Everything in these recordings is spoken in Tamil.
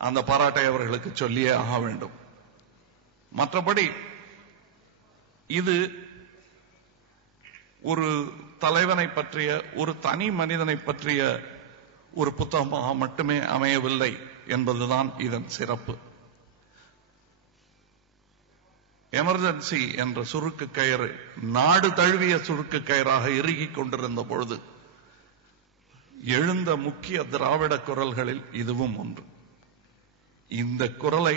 அந்த பாராட்டை அவர்களுக்கு சொல்லியே ஆக வேண்டும். மற்றபடி இது ஒரு தலைவனை பற்றிய, ஒரு தனி மனிதனை பற்றிய ஒரு புத்தகமாக மட்டுமே அமையவில்லை என்பதுதான் இதன் சிறப்பு. எமர்ஜென்சி என்ற சுருக்கு கயிறு நாடு தழுவிய சுருக்கு கயிறாக இறுகிக் கொண்டிருந்த பொழுது எழுந்த முக்கிய திராவிட குரல்களில் இதுவும் ஒன்று. இந்த குரலை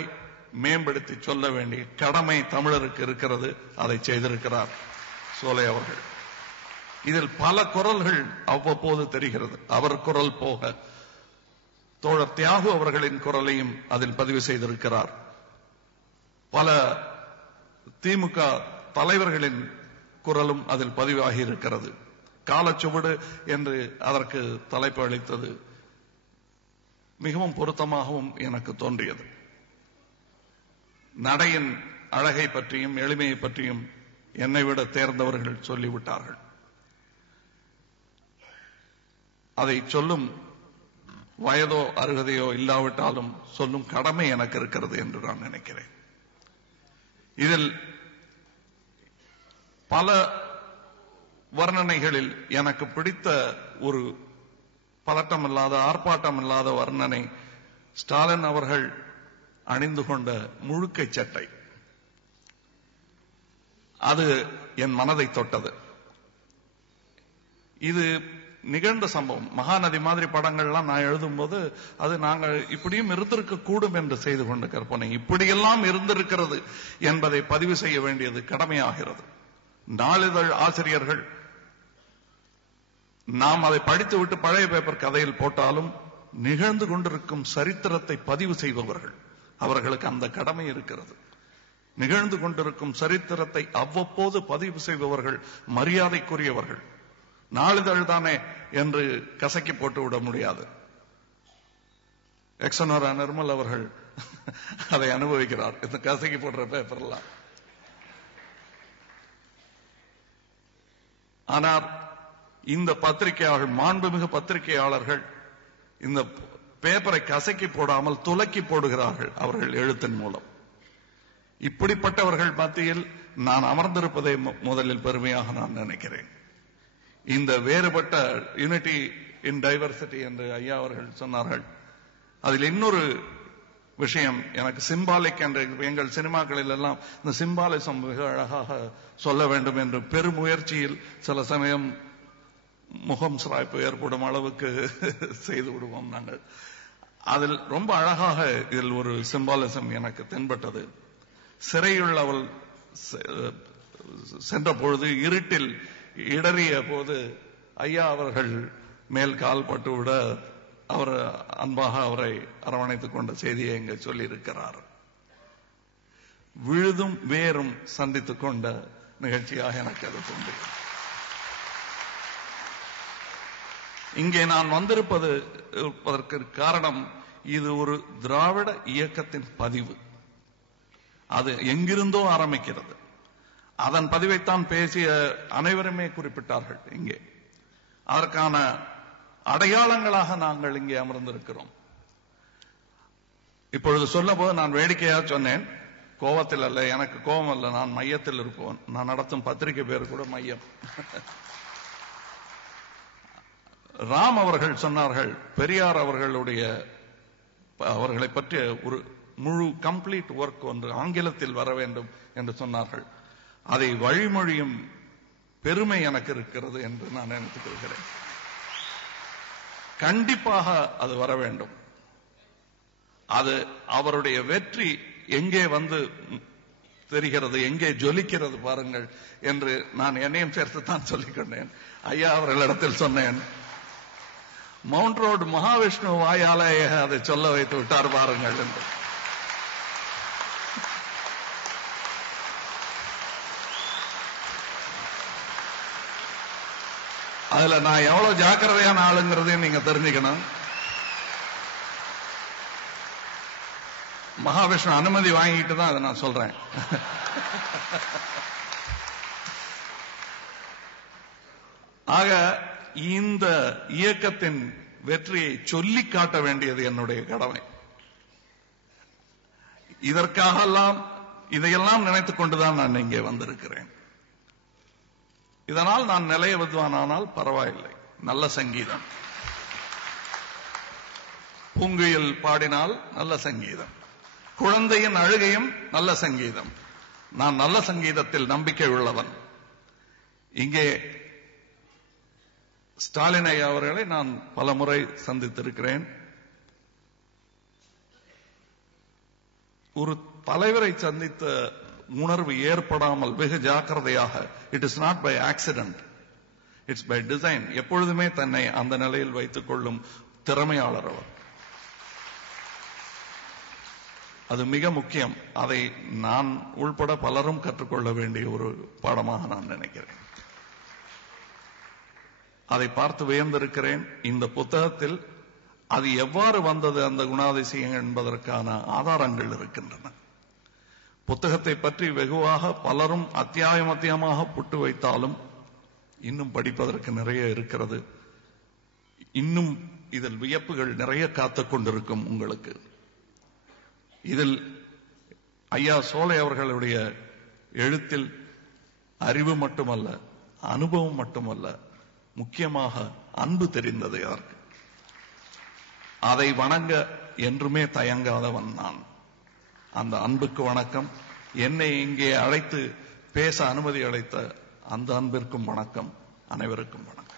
மேம்படுத்தி சொல்ல வேண்டிய கடமை தமிழருக்கு இருக்கிறது. அதை செய்திருக்கிறார் சோலை அவர்கள். இதில் பல குரல்கள் அவ்வப்போது தெரிகிறது. அவர் குரல் போக தோழர் தியாகு அவர்களின் குரலையும் அதில் பதிவு செய்திருக்கிறார். பல திமுக தலைவர்களின் குரலும் அதில் பதிவாகி இருக்கிறது. காலச்சுவடு என்று அதற்கு தலைப்பு அளித்தது மிகவும் பொருத்தமாகவும் எனக்கு தோன்றியது. நடையின் அழகை பற்றியும் எளிமையை பற்றியும் என்னை விட தேர்ந்தவர்கள் சொல்லிவிட்டார்கள். அதை சொல்லும் வயதோ அருகதையோ இல்லாவிட்டாலும் சொல்லும் கடமை எனக்கு இருக்கிறது என்று நான் நினைக்கிறேன். இதில் பல வர்ணனைகளில் எனக்கு பிடித்த ஒரு பதட்டமில்லாத, ஆர்ப்பாட்டமில்லாத வர்ணனை ஸ்டாலின் அவர்கள் அணிந்து கொண்ட முழுக்கை சட்டை. அது என் மனதை தொட்டது. இது நிகழ்ந்த சம்பவம். மகாநதி மாதிரி படங்கள்லாம் நான் எழுதும் போது அது நாங்கள் இப்படியும் இருந்திருக்க கூடும் என்று செய்து கொண்டு கற்பனை, இப்படியெல்லாம் இருந்திருக்கிறது என்பதை பதிவு செய்ய வேண்டியது கடமையாகிறது. நாளிதழ் ஆசிரியர்கள் நாம் அதை படித்துவிட்டு பழைய பேப்பர் கதையில் போட்டாலும் நிகழ்ந்து கொண்டிருக்கும் சரித்திரத்தை பதிவு செய்பவர்கள், அவர்களுக்கு அந்த கடமை இருக்கிறது. நிகழ்ந்து கொண்டிருக்கும் சரித்திரத்தை அவ்வப்போது பதிவு செய்பவர்கள் மரியாதைக்குரியவர்கள். நாளிதழ் தானே என்று கசக்கி போட்டு விட முடியாது. எக்ஸனோரா நிர்மல் அவர்கள் அதை அனுபவிக்கிறார், இந்த கசக்கி போடுற பேப்பர்லாம். ஆனால் இந்த பத்திரிகையாளர்கள், மாண்புமிகு பத்திரிகையாளர்கள் இந்த பேப்பரை கசக்கி போடாமல் துலக்கி போடுகிறார்கள் அவர்கள் எழுத்தின் மூலம். இப்படிப்பட்டவர்கள் மத்தியில் நான் அமர்ந்திருப்பதை முதலில் பெருமையாக நான் நினைக்கிறேன். இந்த வேறுபட்ட யூனிட்டி இன் டைவர்சிட்டி என்று ஐயா அவர்கள் சொன்னார்கள். அதில் இன்னொரு விஷயம் எனக்கு சிம்பாலிக் என்ற, எங்கள் சினிமாக்களில் எல்லாம் இந்த சிம்பாலிசம் மிக அழகாக சொல்ல வேண்டும் என்று பெருமுயற்சியில் சில சமயம் முகம் சிராய்ப்பு ஏற்படும் அளவுக்கு செய்து விடுவோம் நாங்கள். அதில் ரொம்ப அழகாக இதில் ஒரு சிம்பாலிசம் எனக்கு தென்பட்டது. சிறையுள்ள அவள் சென்ற பொழுது இருட்டில் இடறிய போது ஐயா அவர்கள் மேல் கால் பட்டுவிட அவர் அன்பாக அவரை அரவணைத்துக் கொண்ட செய்தியை இங்கு சொல்லி இருக்கிறார். விழுதும் வேரும் சந்தித்துக் கொண்ட நிகழ்ச்சியாக எனக்கு அது தோன்றியது. இங்கே நான் வந்திருப்பதற்கு காரணம், இது ஒரு திராவிட இயக்கத்தின் பதிவு. அது எங்கிருந்தோ ஆரம்பிக்கிறது. அதன் பதிவைத்தான் பேசிய அனைவருமே குறிப்பிட்டார்கள். இங்கே அதற்கான அடையாளங்களாக நாங்கள் இங்கே அமர்ந்திருக்கிறோம். இப்பொழுது சொல்லும் போது நான் வேடிக்கையாக சொன்னேன், கோபத்தில் அல்ல, எனக்கு கோபம் அல்ல, நான் மையத்தில் இருப்போம். நான் நடத்தும் பத்திரிகை பேர் கூட மையம். ராம் அவர்கள் சொன்னார்கள், பெரியார் அவர்களை பற்றிய ஒரு முழு கம்ப்ளீட் ஒர்க் ஒன்று ஆங்கிலத்தில் வர வேண்டும் என்று சொன்னார்கள். அதை வழிமொழியும் பெருமை எனக்கு இருக்கிறது என்று நான் நினைத்துக் கொள்கிறேன். கண்டிப்பாக அது வர வேண்டும். அது அவருடைய வெற்றி எங்கே வந்து தெரிகிறது, எங்கே ஜொலிக்கிறது பாருங்கள் என்று நான் என்னையும் சேர்த்துத்தான் சொல்லிக் கொண்டேன். ஐயா அவர்களிடத்தில் சொன்னேன், மவுண்ட் ரோடு மகாவிஷ்ணு வாயாலே அதை சொல்ல வைத்து விட்டார் பாருங்கள் என்று. அதுல நான் எவ்வளவு ஜாக்கிரதையான ஆளுங்கிறதையும் நீங்க தெரிஞ்சுக்கணும். மகாவிஷ்ணு அனுமதி வாங்கிட்டு தான் அதை நான் சொல்றேன். ஆக இந்த இயக்கத்தின் வெற்றியை சொல்லி காட்ட வேண்டியது என்னுடைய கடமை. இதையெல்லாம் நினைத்துக் கொண்டுதான் நான் இங்கே வந்திருக்கிறேன். இதனால் நான் நிலைய வித்வானானால் பரவாயில்லை. நல்ல சங்கீதம், பூங்குயில் பாடினால் நல்ல சங்கீதம், குழந்தையின் அழுகையும் நல்ல சங்கீதம். நான் நல்ல சங்கீதத்தில் நம்பிக்கை உள்ளவன். இங்கே ஸ்டாலின் ஐயா அவர்களை நான் பல முறை சந்தித்திருக்கிறேன். ஒரு தலைவரை சந்தித்த உணர்வு ஏற்படாமல் வெகு ஜாக்கிரதையாக, it is not by accident, it's by design, எப்பொழுதுமே தன்னை அந்த நிலையில் வைத்துக் கொள்ளும் திறமையாளர் அவர். அது மிக முக்கியம். அதை நான் உள்பட பலரும் கற்றுக்கொள்ள வேண்டிய ஒரு பாடமாக நான் நினைக்கிறேன். அதை பார்த்து வியந்திருக்கிறேன். இந்த புத்தகத்தில் அது எவ்வாறு வந்தது அந்த குணாதிசயங்கள் என்பதற்கான ஆதாரங்கள் இருக்கின்றன. புத்தகத்தை பற்றி வெகுவாக பலரும் அத்தியாயமாக புட்டு வைத்தாலும் இன்னும் படிப்பதற்கு நிறைய இருக்கிறது. இன்னும் இதில் வியப்புகள் நிறைய காத்துக் கொண்டிருக்கும் உங்களுக்கு. இதில் ஐயா சோலை அவர்களுடைய எழுத்தில் அறிவு மட்டுமல்ல, அனுபவம் மட்டுமல்ல, முக்கியமாக அன்பு தெரிந்தது அதற்கு. அதை வணங்க என்றுமே தயங்காதவன் நான். அந்த அன்புக்கு வணக்கம். என்னை இங்கே அழைத்து பேச அனுமதி அளித்த அந்த அன்பிற்கும் வணக்கம். அனைவருக்கும் வணக்கம்.